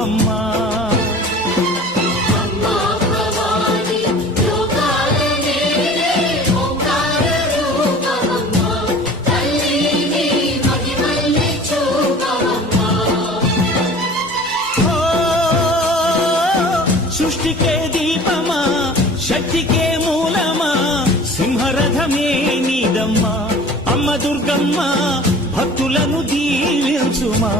చూపవమ్మా. సృష్టికే దీపమా, శక్తికే మూలమా, సింహరథమే నీదమ్మా. అమ్మ దుర్గమ్మ భక్తులను దీవించుమా.